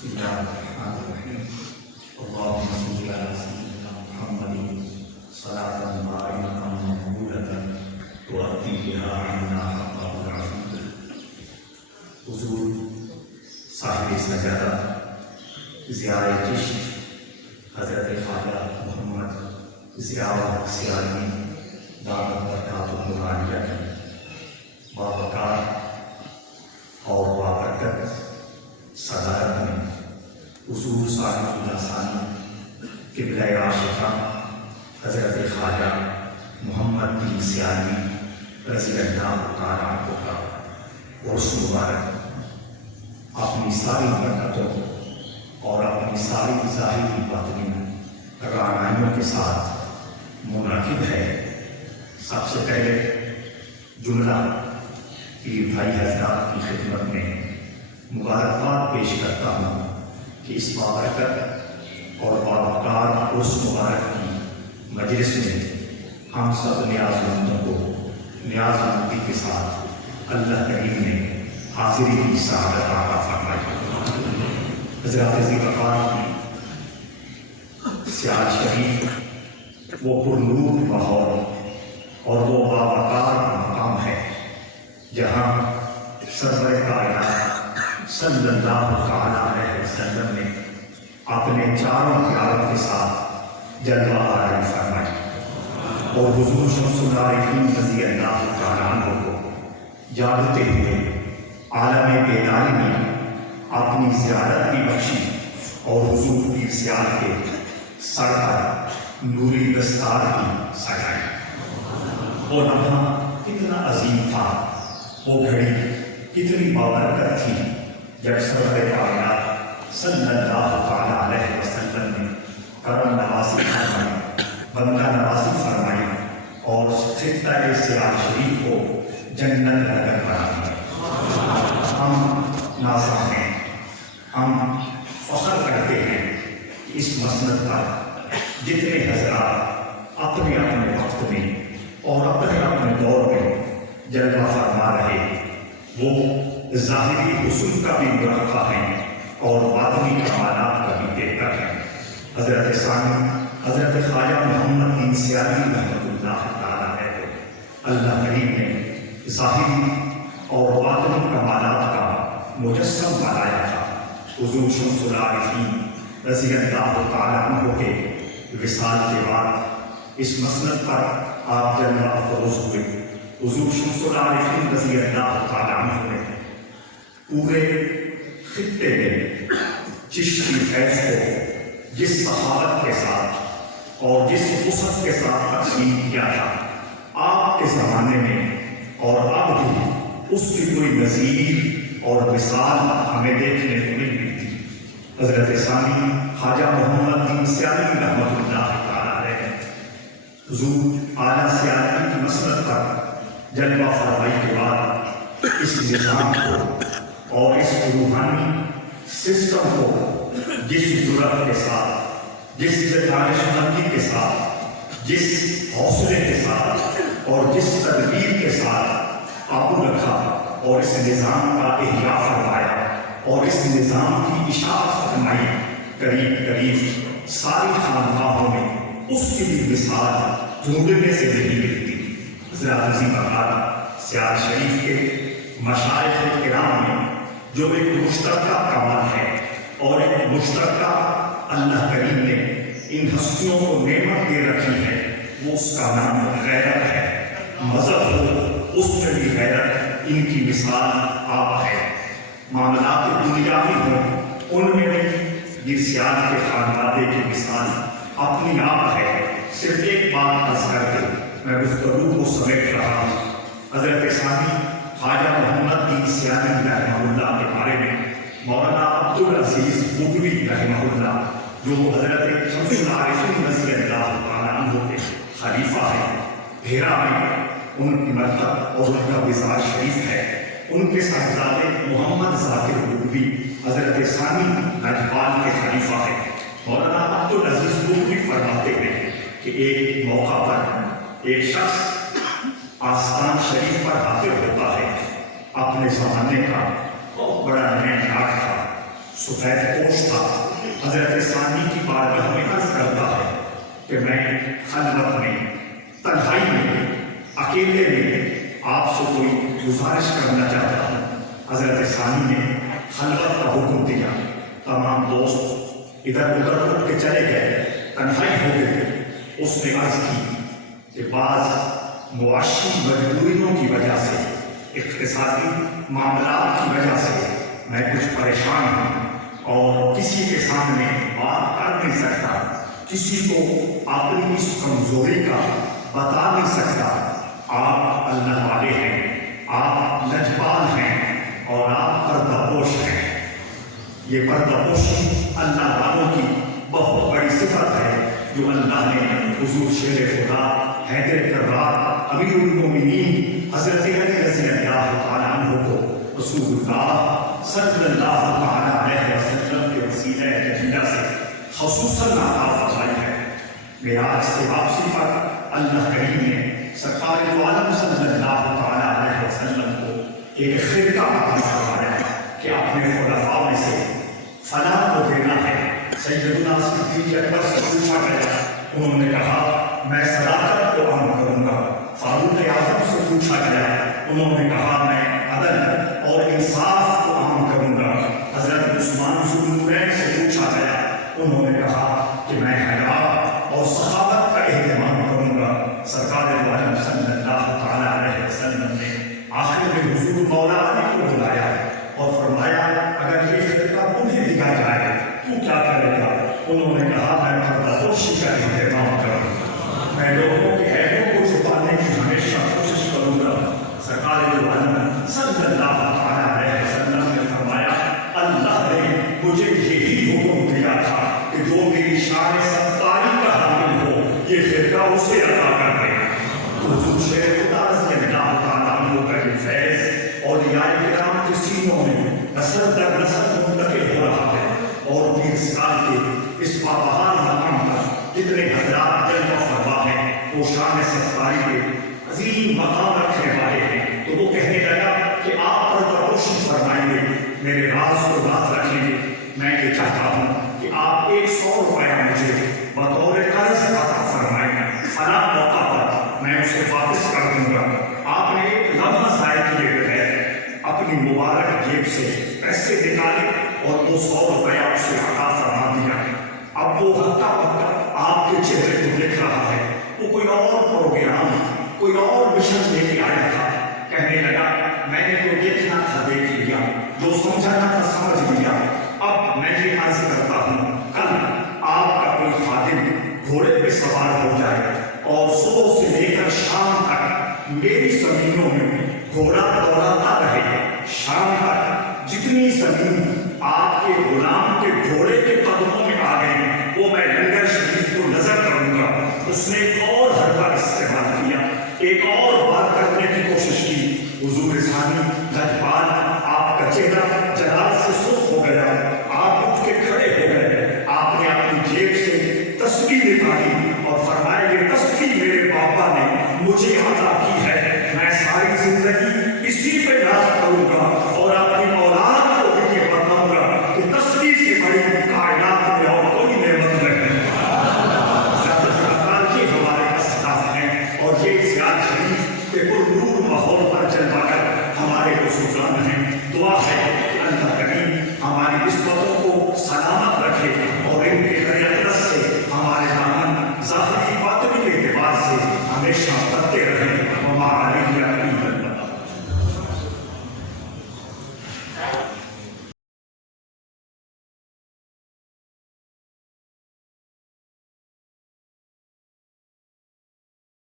بسم اللہ الرحمن الرحیم اللہم صلی علی سیدنا محمد صلاۃ دائمۃ مقبولۃ تؤدی بہا عنا حقہ العظیم۔ حضور صاحب سجادہ ضیاء چشت حضرت خواجہ محمد ضیاء الحق سیالمی دامت برکاتہ العالیہ کی باوقار اور بابرکت صدارت میں حضور صاحب اللہ ثانی قبلہ عاشقاں حضرت خواجہ محمد بن سیالمی رضی اللہ تعالیٰ عنہ کا عرس مبارک اپنی ساری برکتوں اور اپنی ساری ظاہری باطنی رعنائیوں کے ساتھ منعقد ہے۔ سب سے پہلے جملہ پیر بھائی حضرات کی خدمت میں مبارکباد پیش کرتا ہوں کہ اس بابرکت اور باوقار عرس مبارک کی مجلس میں ہم سب نیاز مندوں کو نیاز مندی کے ساتھ اللہ کریم نے حاضری کی سعادت عطا فرمائی۔ حضرت ذی وقار سیال شریف وہ پرنور ماحول اور وہ باوقار مقام ہے جہاں سرور کائنات صلی اللہ تعالیٰ علیہ وسلم نے اپنے چاروں پیاروں کے ساتھ جلوہ آرائی فرمائی اور حضور شمس العارفین رضی اللہ تعالیٰ عنہ کو جاگتے ہوئے عالم بیداری میں اپنی زیارت بھی بخشی اور حضور پیر سیال کے سر پر نوری دستار کی سجائی۔ وہ لمحہ کتنا عظیم تھا، وہ گھڑی کتنی بابرکت تھی جب سرور کائنات صلی اللہ تعالیٰ علیہ وسلم نے کرم نوازی فرمائی، بندہ نوازی فرمائی اور خطہ سیال شریف کو جنت نگر بنا دیا۔ ہم نازاں ہیں، ہم فخر کرتے ہیں کہ اس مسند پر جتنے حضرات اپنے اپنے وقت میں اور اپنے اپنے دور میں جلوہ فرما رہے وہ ظاہری حسن کا بھی مرقع ہیں اور باطنی کمالات کا بھی بہتر ہیں۔ حضرت ثانی حضرت خواجہ محمد بن سیالمی رحمۃ اللہ تعالیٰ علیہ اللہ کریم نے ظاہری اور باطنی کمالات کا مجسم بنایا تھا۔ حضور شمس العارفین رضی اللہ تعالیٰ عنہ کے وصال کے بعد اس مسند پر آپ جلوہ افروز ہوئے۔ حضور شمس العارفین رضی اللہ تعالیٰ عنہ نے پورے خطے میں چشتی فیض کو جس سخاوت کے ساتھ اور جس وسعت کے ساتھ تقسیم کیا تھا، آپ کے زمانے میں اور اب بھی اس کی کوئی نظیر اور مثال ہمیں دیکھنے کو نہیں ملتی۔ حضرت ثانی خواجہ محمد بن سیالمی رحمۃ اللہ تعالیٰ علیہ حضور اعلیٰ سیالمی کی مسند پر جلوہ فرمائی کے بعد اس نظام کو اور اس روحانی سسٹم کو جس جرأت کے ساتھ، جس دانش مندی کے ساتھ، جس حوصلے کے ساتھ اور جس تدبیر کے ساتھ قابو رکھا اور اس نظام کا احیاء فرمایا اور اس نظام کی اشاعت فرمائی، قریب قریب ساری خانقاہوں میں اس کی بھی مثال ڈھونڈنے سے نہیں ملتی۔ حضرت ذی وقار سیال شریف کے مشائخ کرام میں جو ایک مشترکہ کمال ہے اور ایک مشترکہ اللہ کریم نے ان ہستیوں کو نعمت دے رکھی ہے، وہ اس کا نام غیرت ہے۔ مذہب ہو اس میں بھی غیرت ان کی مثال آپ ہے۔ معاملات دنیاوی ہوں ان میں بھی یہ سیال کے خانوادے کی مثال اپنی آپ ہے۔ صرف ایک بات عرض کر کے میں گفتگو کو سمیٹ رہا ہوں۔ حضرت ثانی خواجہ محمد بن سیالمی رحمہ اللہ کے بارے میں مولانا عبدالعزیز بغوی رحمہ اللہ جو حضرت شمس العارفین رضی اللہ تعالیٰ عنہ کے خلیفہ ہیں، بھیرا میں ان کی مرتبہ اور ان کا وصال شریف ہے، ان کے صاحبزادے محمد ذاکر بغوی حضرت ثانی نجبال کے خلیفہ ہیں۔ مولانا عبدالعزیز بغوی فرماتے ہیں کہ ایک موقع پر ایک شخص آستان شریف پر حاضر ہوتا ہے، اپنے زمانے کا بہت بڑا نینڈاک تھا، سفید پوش تھا، حضرت ثانی کی بارگاہ میں عرض کرتا ہے کہ میں خلوت میں، تنہائی میں، اکیلے میں آپ سے کوئی گزارش کرنا چاہتا ہوں۔ حضرت ثانی نے خلوت کا حکم دیا، تمام دوست ادھر ادھر اٹھ کے چلے گئے، تنہائی ہو گئی۔ اس نے عرض کی کہ بعض معاشی مجبوریوں کی وجہ سے، اقتصادی معاملات کی وجہ سے میں کچھ پریشان ہوں اور کسی کے سامنے بات کر نہیں سکتا، کسی کو اپنی اس کمزوری کا بتا نہیں سکتا۔ آپ اللہ والے ہیں، آپ لجپال ہیں اور آپ پردہ پوش ہیں۔ یہ پردہ پوشی اللہ والوں کی بہت بڑی صفت ہے جو اللہ نے حضور شیر خدا حیدر کرار امیر المومنین حضرت علی رضی اللہ تعالیٰ عنہ کو رسول اللہ صلی اللہ تعالیٰ علیہ وسلم کے وسیلہ جلیلہ سے خصوصاً عطا فرمائی ہے۔ معراج سے واپسی پر اللہ کریم نے سرکار دو عالم صلی اللہ تعالیٰ علیہ وسلم کو ایک خطہ عطا فرمایا کہ اپنے خلفاء میں سے فلاں کو دینا ہے۔ سیدنا صدیق اکبر سے پوچھا گیا، انہوں نے کہا میں صداقت کو عام کروں گا۔ فاروق اعظم سے پوچھا گیا، انہوں نے کہا میں عدل اور انصاف کو عام کروں گا۔ حضرت عثمان ذو النورین سے پوچھا گیا، انہوں نے کہا کہ میں حیا اور سخاوت کا اہتمام کروں گا۔ سرکار دو عالم صلی اللہ تعالیٰ علیہ وسلم نے آخر میں حضور مولا علی کو بلایا اور فرمایا اگر یہ خطہ تمہیں دیا جائے تو کیا کرے گا؟ انہوں نے کہا میں پردہ پوشی کا اہتمام کروں گا، میں لوگوں کے عیبوں کو چھپانے کی ہمیشہ کوشش کروں گا۔ سرکار دو عالم صلی اللہ تعالیٰ علیہ وسلم نے فرمایا اللہ نے مجھے یہی حکم دیا تھا کہ جو میری شان ستاری کا حامل ہو یہ خطہ اسے عطا کر دے۔ تو حضور شیر خدا رضی اللہ تعالیٰ عنہ کا یہ فیض اولیاء کرام کے سینوں میں نسل در نسل منتقل ہو رہا ہے اور 20 سال کے اس پابہار مقام پر جتنے حضرات جلوہ فرما ہیں وہ شان ستاری کے عظیم مقام رکھنے والے ہیں۔ تو وہ کہنے لگا کہ آپ پردہ پوشی فرمائیں گے، میرے راز کو راز رکھیں گے، میں یہ چاہتا ہوں کہ آپ 100 روپیہ مجھے بطور قرض عطا فرمائیں، فلاں موقع پر میں اسے واپس کر دوں گا۔ آپ نے ایک لمحہ ضائع کیے بغیر اپنی مبارک جیب سے پیسے نکالے اور 200 روپیہ اسے عطا فرما دیا۔ اب وہ ہکا پکا آپ کے چہرے کو دیکھ رہا ہے، وہ کوئی اور پروگرام، کوئی اور مشن لے کے آیا تھا۔ کہنے لگا میں نے جو دیکھنا تھا دیکھ لیا، جو سمجھانا تھا سمجھ لیا، اب میں یہ عرض کرتا ہوں کل آپ کا کوئی خادم گھوڑے پہ سوار ہو جائے اور صبح سے لے کر شام تک میری زمینوں میں گھوڑا دوڑاتا رہے۔ شام تک جتنی زمین آپ کے غلام کے گھوڑے کے قدموں میں آ گئی وہ میں لنگر شریف کو نظر کروں گا۔ اس نے ایک اور حربہ استعمال کیا، ایک اور بات کرنے کی کوشش کی۔ حضور ثانی لجپال آپ کا چہرہ جلال سے سرخ ہو گیا، آپ اٹھ کے کھڑے ہو گئے، آپ نے اپنی جیب سے تسبیح نکالی اور فرمایا یہ تسبیح میرے پاپا نے مجھے عطا کی ہے، میں ساری زندگی اسی پہ ناز کروں گا اور اپنی اولاد کو بھی یہ بتاؤں گا کہ تسبیح سے بڑی کائنات میں اور کوئی نعمت نہیں۔ یہ ہمارے اسلاف ہیں اور یہ زیاد شریف کے پرنور ماحول پر چلوا کر ہمارے بزرگان ہیں۔ دعا ہے